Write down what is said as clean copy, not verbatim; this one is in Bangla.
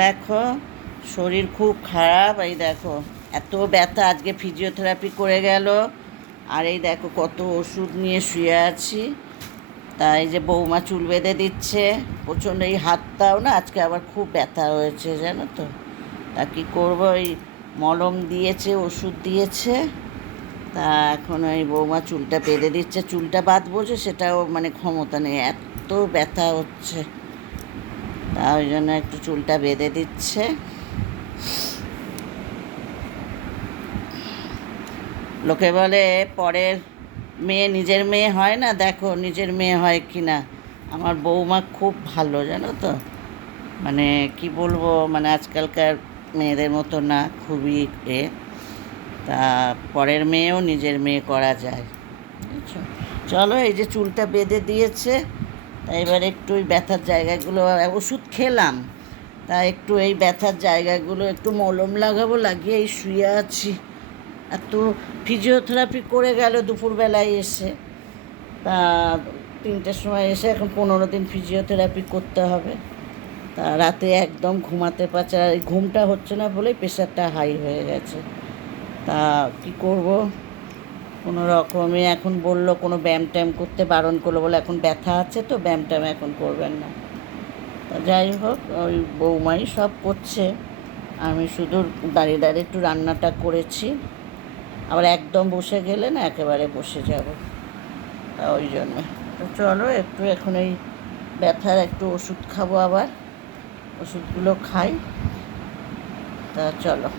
দেখো, শরীর খুব খারাপ। এই দেখো, এত ব্যথা। আজকে ফিজিওথেরাপি করে গেল। আর এই দেখো কত ওষুধ নিয়ে শুয়ে আছি। তাই যে বৌমা চুল বেঁধে দিচ্ছে। প্রচণ্ড এই হাতটাও না আজকে আবার খুব ব্যথা হয়েছে, জানো তো। তা কী করবো, এই মলম দিয়েছে, ওষুধ দিয়েছে। তা এখন ওই বৌমা চুলটা বেঁধে দিচ্ছে। চুলটা বাঁধবো যে সেটাও মানে ক্ষমতা নেই, এত ব্যথা হচ্ছে। তা ওই জন্য একটু চুলটা বেঁধে দিচ্ছে। লোকে বলে পরের মেয়ে নিজের মেয়ে হয় না, দেখো নিজের মেয়ে হয় কি না। আমার বৌমা খুব ভালো, জানো তো। মানে কি বলবো, মানে আজকালকার মেয়েদের মতো না, খুবই তা পরের মেয়েও নিজের মেয়ে করা যায়, বুঝছো। চলো, এই যে চুলটা বেঁধে দিয়েছে। তা এবার একটু ওই ব্যথার জায়গাগুলো, ওষুধ খেলাম, তা একটু এই ব্যথার জায়গাগুলো একটু মলম লাগাবো, লাগিয়ে এই শুয়ে আছি। এত ফিজিওথেরাপি করে গেল দুপুরবেলায় এসে। তা 3টের সময় এসে এখন 15 দিন ফিজিওথেরাপি করতে হবে। তা রাতে একদম ঘুমাতে পারছে, আর এই ঘুমটা হচ্ছে না বলেই প্রেশারটা হাই হয়ে গেছে। তা কী করব, কোনো রকমে এখন বললো কোনো ব্যায়াম ট্যায়াম করতে বারণ করলো, বলে এখন ব্যথা আছে তো ব্যায়াম ট্যায়াম এখন করবেন না। তা যাই হোক, ওই বৌমাই সব করছে। আমি শুধু দাঁড়িয়ে দাঁড়িয়ে একটু রান্নাটা করেছি। আবার একদম বসে গেলে না একেবারে বসে যাব, তা ওই জন্য। তো চলো একটু এখন এই ব্যথার একটু ওষুধ খাবো, আবার ওষুধগুলো খাই। তা চলো।